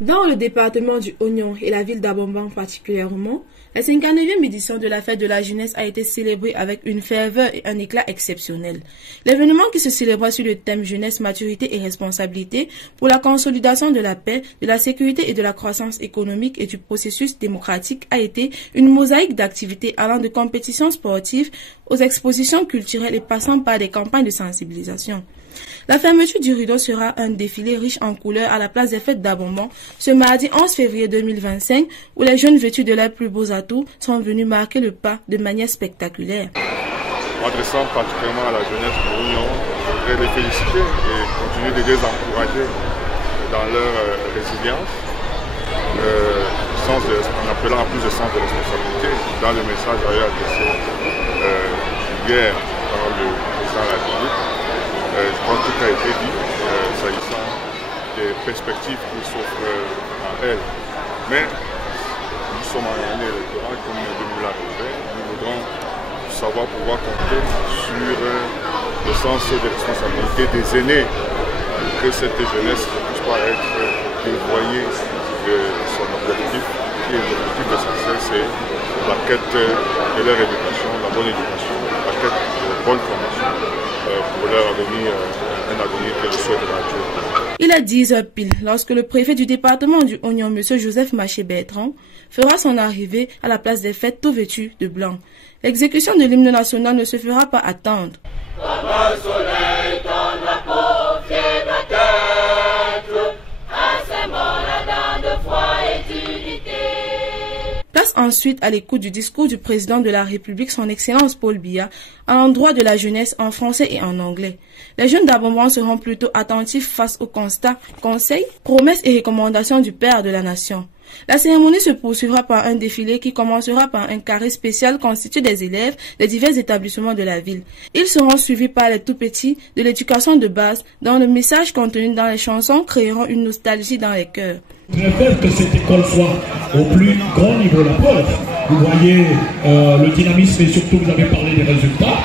Dans le département du Oignon et la ville d'Abomban particulièrement, la 59e édition de la fête de la jeunesse a été célébrée avec une ferveur et un éclat exceptionnel. L'événement qui se célébra sur le thème jeunesse, maturité et responsabilité pour la consolidation de la paix, de la sécurité et de la croissance économique et du processus démocratique a été une mosaïque d'activités allant de compétitions sportives aux expositions culturelles et passant par des campagnes de sensibilisation. La fermeture du rideau sera un défilé riche en couleurs à la place des fêtes d'Abomban ce mardi 11 février 2025 où les jeunes vêtus de leurs plus beaux atouts sont venus marquer le pas de manière spectaculaire. Adressant particulièrement à la jeunesse de l'Union, je voudrais les féliciter et continuer de les encourager dans leur résilience, en appelant à plus de sens de responsabilité dans le message d'ailleurs adressé hier par le président de la République. Je crois que tout a été dit s'agissant des perspectives qui s'offrent à elle. Mais nous sommes en année électorale, comme nous l'a relevé. Nous voudrons savoir pouvoir compter sur le sens de responsabilité des aînés pour que cette jeunesse ne puisse pas être dévoyée de son objectif. Et l'objectif essentiel, c'est la quête de leur éducation, la bonne éducation, la quête de bonne formation. Pour leur avenir, un avenir que je souhaite gratuit. Il est 10h pile lorsque le préfet du département du Oignon, M. Joseph Maché-Bertrand, fera son arrivée à la place des fêtes tout vêtu de blanc. L'exécution de l'hymne national ne se fera pas attendre. Comme le soleil, ton drapeau, fier doit être, à ces morts de foi et d'unité. Place ensuite à l'écoute du discours du président de la République, son Excellence Paul Biya, à l'endroit de la jeunesse en français et en anglais. Les jeunes d'Abomban seront plutôt attentifs face aux constats, conseils, promesses et recommandations du Père de la Nation. La cérémonie se poursuivra par un défilé qui commencera par un carré spécial constitué des élèves des divers établissements de la ville. Ils seront suivis par les tout-petits de l'éducation de base, dont le message contenu dans les chansons créeront une nostalgie dans les cœurs. Je préfère que cette école soit au plus grand niveau. La preuve, vous voyez le dynamisme et surtout vous avez parlé des résultats.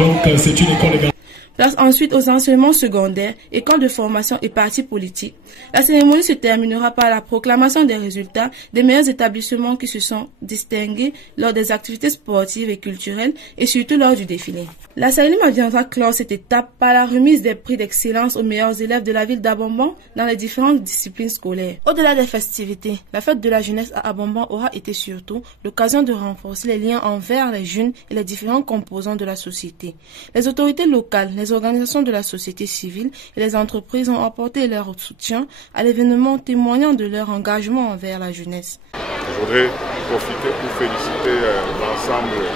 Donc c'est une école également. Place ensuite aux enseignements secondaires, écoles de formation et partis politiques. La cérémonie se terminera par la proclamation des résultats des meilleurs établissements qui se sont distingués lors des activités sportives et culturelles et surtout lors du défilé. La cérémonie viendra clore cette étape par la remise des prix d'excellence aux meilleurs élèves de la ville d'Abomban dans les différentes disciplines scolaires. Au-delà des festivités, la fête de la jeunesse à Abomban aura été surtout l'occasion de renforcer les liens envers les jeunes et les différents composants de la société. Les autorités locales, les organisations de la société civile et les entreprises ont apporté leur soutien à l'événement témoignant de leur engagement envers la jeunesse. Je voudrais profiter pour féliciter l'ensemble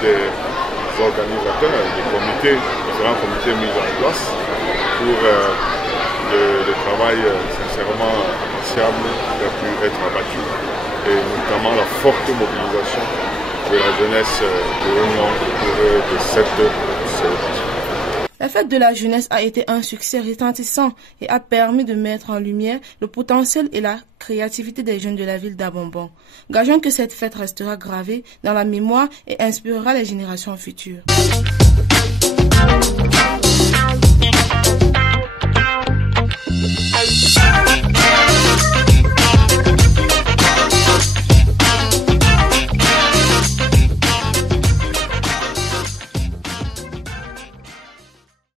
des organisateurs, des comités, différents comités mis en place pour le travail sincèrement appréciable qui a pu être abattu et notamment la forte mobilisation de la jeunesse de l'Union pour cette célébration. La fête de la jeunesse a été un succès retentissant et a permis de mettre en lumière le potentiel et la créativité des jeunes de la ville d'Abomban. Gageons que cette fête restera gravée dans la mémoire et inspirera les générations futures.